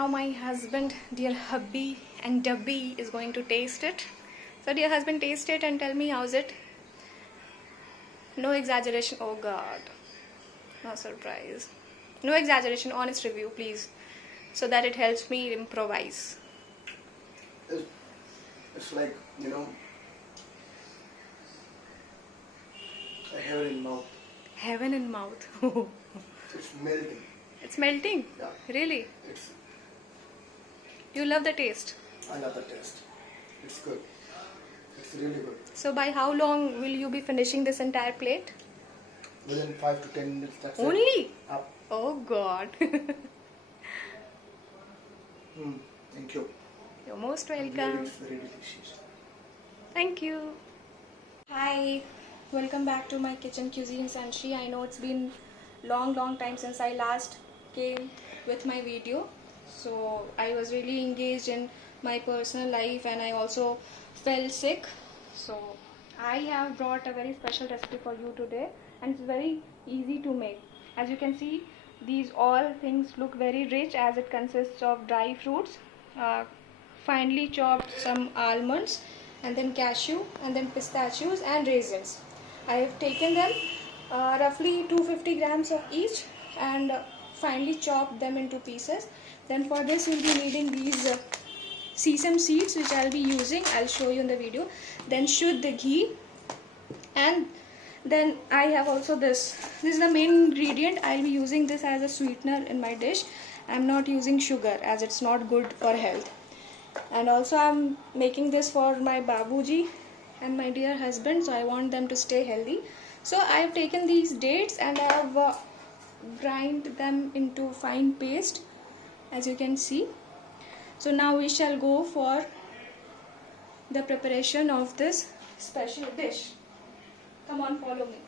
now my husband, dear hubby and dubby, is going to taste it. So dear husband, taste it and tell me how's it. No exaggeration. Oh god, no surprise. No exaggeration, honest review please, so that it helps me improvise. It's like, a heaven in mouth. Heaven in mouth. It's melting. It's melting? Yeah. Really? It's. You love the taste? I love the taste. It's good. It's really good. So by how long will you be finishing this entire plate? Within 5 to 10 minutes, that's it. Only? Up. Oh god. Thank you. You're most welcome. It's very delicious. Thank you. Hi, welcome back to my kitchen cuisine Sanshi. I know it's been long time since I last came with my video, so I was really engaged in my personal life and I also fell sick. So I have brought a very special recipe for you today, and it's very easy to make. As you can see, these all things look very rich as it consists of dry fruits, finely chopped some almonds, and then cashew, and then pistachios and raisins. I have taken them roughly 250 grams of each and finely chopped them into pieces. Then for this you'll be needing these sesame seeds, which I'll be using. I'll show you in the video. Then shuddh ghee, and then I have also this is the main ingredient. I'll be using this as a sweetener in my dish. I'm not using sugar as it's not good for health. And also I'm making this for my babuji and my dear husband, so I want them to stay healthy. So I have taken these dates and I have grind them into fine paste, as you can see. So now we shall go for the preparation of this special dish. Come on, follow me.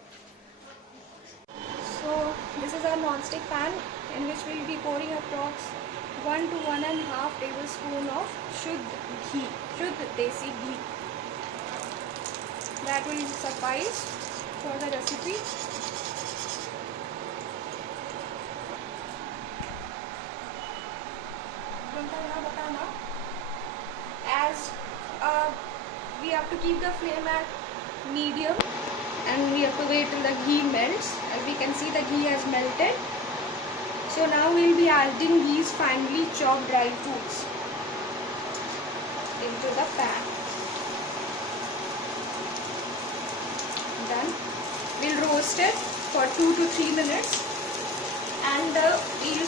So this is our non-stick pan in which we will be pouring approx 1 to 1.5 tablespoon of shuddh ghee, shuddh desi ghee. That will suffice for the recipe. As we have to keep the flame at medium and we have to wait till the ghee melts. As we can see, the ghee has melted. So now we will be adding these finely chopped dry fruits into the pan. Then we'll roast it for 2 to 3 minutes and we'll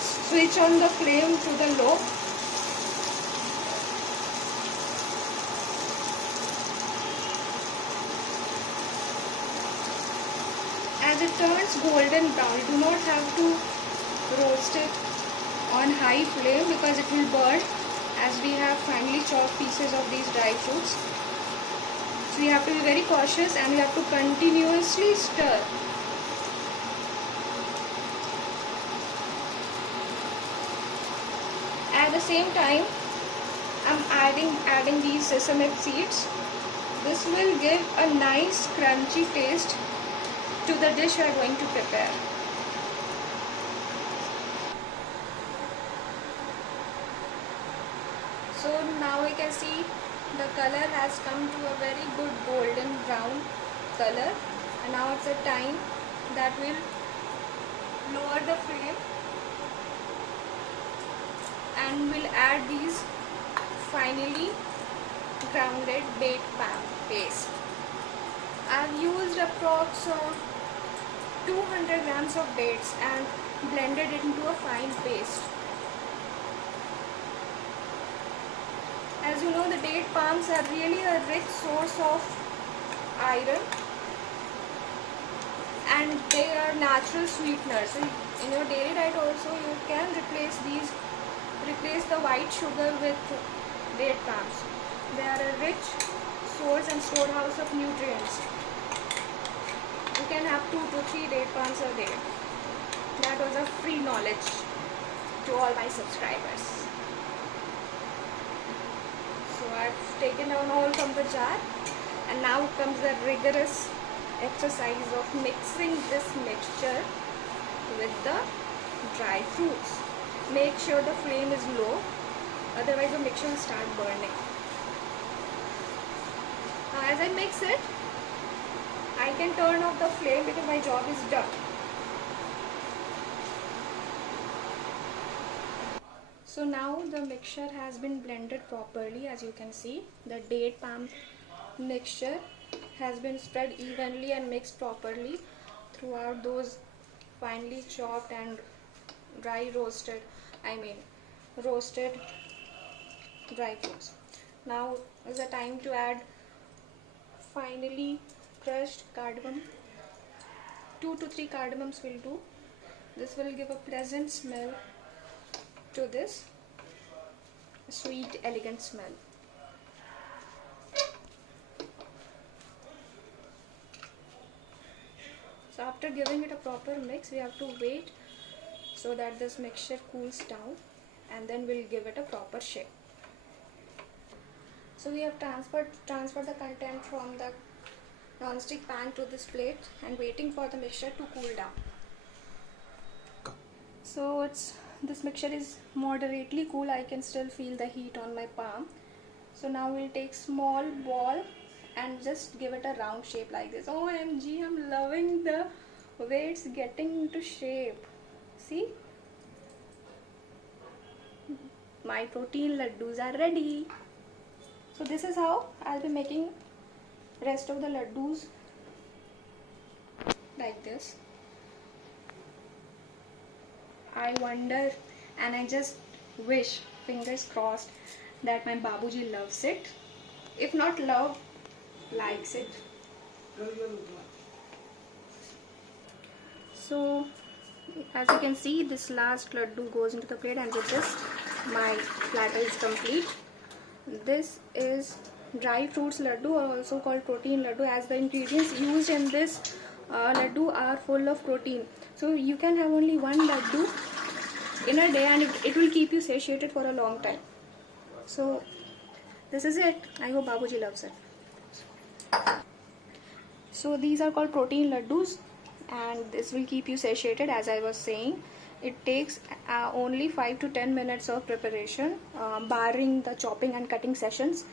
switch on the flame to the low. As it turns golden brown, you do not have to roast it on high flame because it will burn, as we have finely chopped pieces of these dry fruits. So we have to be very cautious and we have to continuously stir. At the same time, I'm adding these sesame seeds. This will give a nice crunchy taste to the dish we are going to prepare. So now we can see the color has come to a very good golden brown color, and now it's a time that we'll lower the flame and we'll add these finely grounded date paste. I've used approx 200 grams of dates and blended it into a fine paste. As you know, the date palms are really a rich source of iron and they are natural sweeteners. So in your daily diet also you can replace the white sugar with date palms. They are a rich source and storehouse of nutrients. You can have 2 to 3 date palms a day. That was a free knowledge to all my subscribers. So I've taken down all from the jar, and now comes the rigorous exercise of mixing this mixture with the dry fruits. make sure the flame is low, otherwise the mixture will start burning. Now as I mix it, I can turn off the flame because my job is done. So now the mixture has been blended properly. As you can see, the date palm mixture has been spread evenly and mixed properly throughout those finely chopped and roasted dry fruits. Now is the time to add finely crushed cardamom. 2 to 3 cardamoms will do. This will give a pleasant smell to this, sweet, elegant smell. So after giving it a proper mix, we have to wait so that this mixture cools down, and then we'll give it a proper shape. So we have transferred the content from the non-stick pan to this plate and waiting for the mixture to cool down. So this mixture is moderately cool. I can still feel the heat on my palm. So now we'll take small ball and just give it a round shape like this. OMG, I'm loving the way it's getting into shape. See? My protein laddus are ready. So this is how I'll be making rest of the laddus, like this. I wonder and I just wish, fingers crossed, that my Babuji loves it. If not love, likes it. So as you can see, this last laddu goes into the plate, and with this my platter is complete. This is dry fruits laddu, or also called protein laddu, as the ingredients used in this laddu are full of protein. So you can have only one laddu in a day and it will keep you satiated for a long time. So this is it. I hope Babuji loves it. So these are called protein laddus, and this will keep you satiated. As I was saying, it takes only 5 to 10 minutes of preparation, barring the chopping and cutting sessions.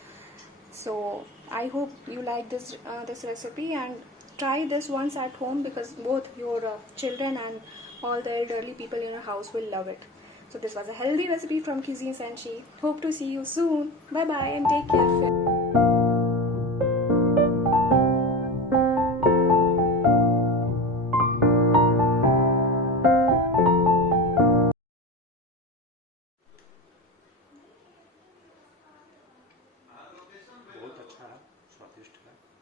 So I hope you like this recipe, and try this once at home, because both your children and all the elderly people in your house will love it. So this was a healthy recipe from Cuisine Sanchi. Hope to see you soon. Bye bye and take care. बहुत अच्छा है, स्वादिष्ट है।